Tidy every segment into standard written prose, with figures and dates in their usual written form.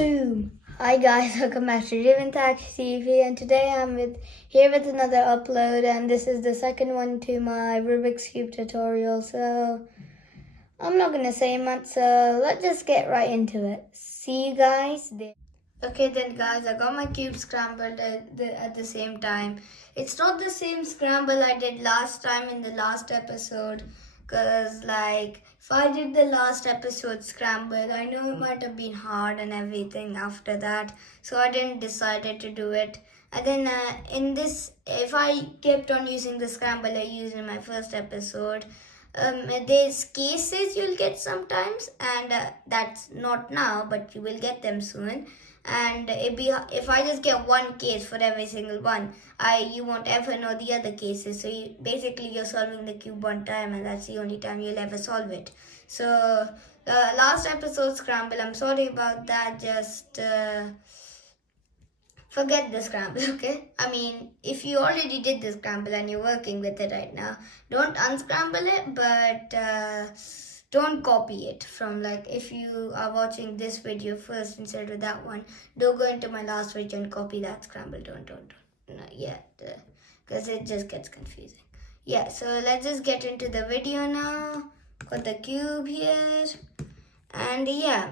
Boom! Hi guys, welcome back to Riventak TV, and today I'm here with another upload, and this is the second one to my Rubik's Cube tutorial. So I'm not gonna say much, so let's just get right into it. See you guys there. Okay then guys, I got my cube scrambled at the same time. It's not the same scramble I did last time in the last episode, because if I did the last episode scramble, I know it might have been hard and everything after that, so I didn't decided to do it. And then in this, if I kept on using the scramble I used in my first episode, there's cases you'll get sometimes, and that's not now, but you will get them soon. And if I just get one case for every single one, you won't ever know the other cases. So you're solving the cube one time, and that's the only time you'll ever solve it. So the last episode scramble, I'm sorry about that. Just forget the scramble, okay? I mean, if you already did the scramble and you're working with it right now, don't unscramble it, but don't copy it from, if you are watching this video first instead of that one, don't go into my last video and copy that scramble. Don't. Not yet, because it just gets confusing. Yeah, so let's just get into the video now. Got the cube here, and yeah.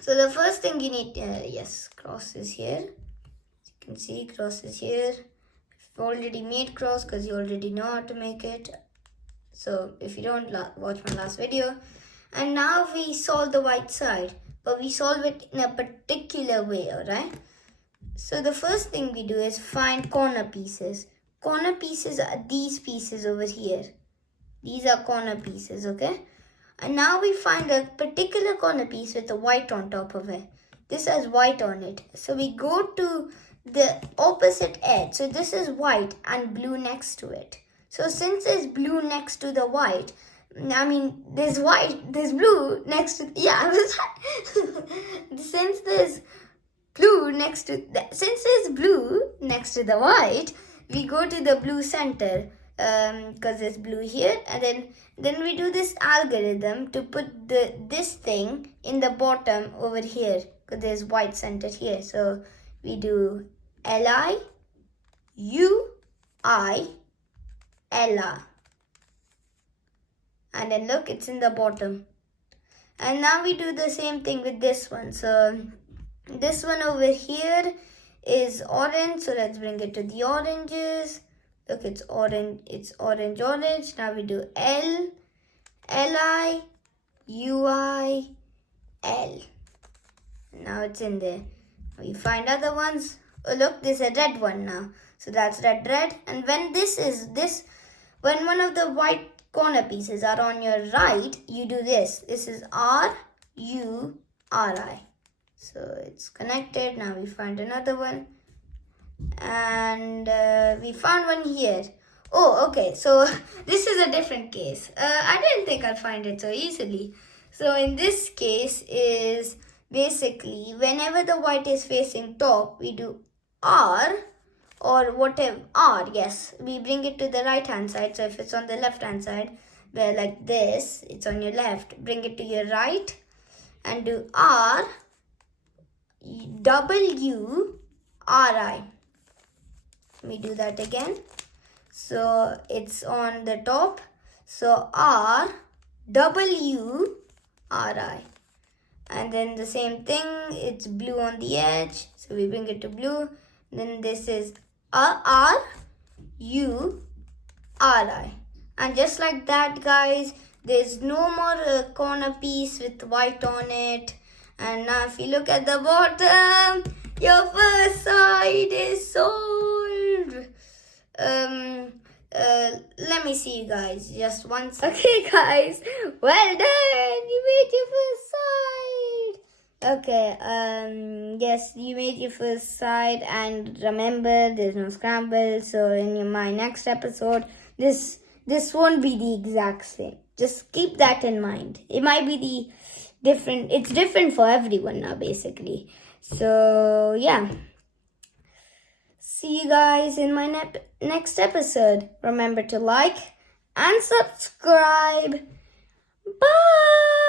So the first thing you need, yes, cross is here. As you can see, cross is here. I've already made cross because you already know how to make it. So if you don't watch my last video. And now we solve the white side, but we solve it in a particular way, alright? So the first thing we do is find corner pieces. Corner pieces are these pieces over here. These are corner pieces, okay? And now we find a particular corner piece with a white on top of it. This has white on it. So we go to the opposite edge. So this is white and blue next to it. So since there's blue next to the white, there's blue next to, since there's blue next to the white, we go to the blue center, because there's blue here, and then we do this algorithm to put this thing in the bottom over here, because there's white centered here. So we do Li, U, I, Ella, and then look, it's in the bottom. And now we do the same thing with this one. So this one over here is orange, so let's bring it to the oranges. Look, it's orange. Now we do L, Li, Ui, L. Now it's in there. We find other ones. Oh look, there's a red one now. So that's red. And when one of the white corner pieces are on your right, you do this. This is R, U, R, I. So it's connected. Now we find another one. And we found one here. Oh, okay. So this is a different case. I didn't think I'd find it so easily. So in this case is basically whenever the white is facing top, we do R or whatever. R, yes. We bring it to the right hand side. So if it's on the left hand side, where like this, it's on your left. Bring it to your right and do R, W, R, I. We do that again. So it's on the top. So R, W, R, I. And then the same thing, it's blue on the edge. So we bring it to blue. Then this is R, U, R, I. And just like that, guys, there's no more corner piece with white on it. And now if you look at the bottom, your first side is solved. Let me see you guys just once. Okay, guys, well done. You made your first side. Okay, yes, you made your first side, and remember, there's no scramble. So in my next episode, this won't be the exact same. Just keep that in mind. It might be it's different for everyone now, basically. So yeah. See you guys in my next episode. Remember to like and subscribe. Bye!